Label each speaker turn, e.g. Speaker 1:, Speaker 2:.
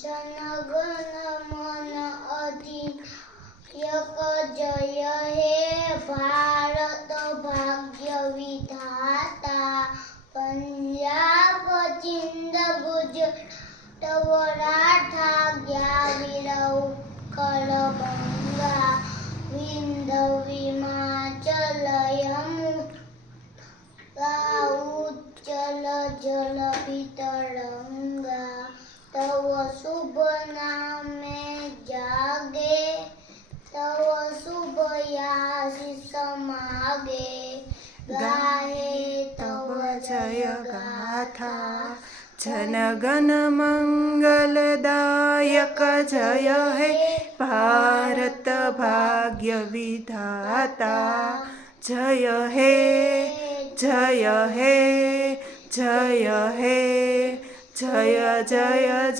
Speaker 1: जनगण मन अधिनायक जय हे भारत भाग्य विधाता पंजाब सिंध गुजरात मराठा द्राविड उत्कल गंगा विंध्य हिमाचल यमुना उच्चल जल तव शुभ नामे जागे, तव शुभ आशीष मागे गाहे
Speaker 2: तव जय गाथा जनगण मंगलदायक जय हे। भारत भाग्य विधाता, जय हे जय हे जय हे जय जय।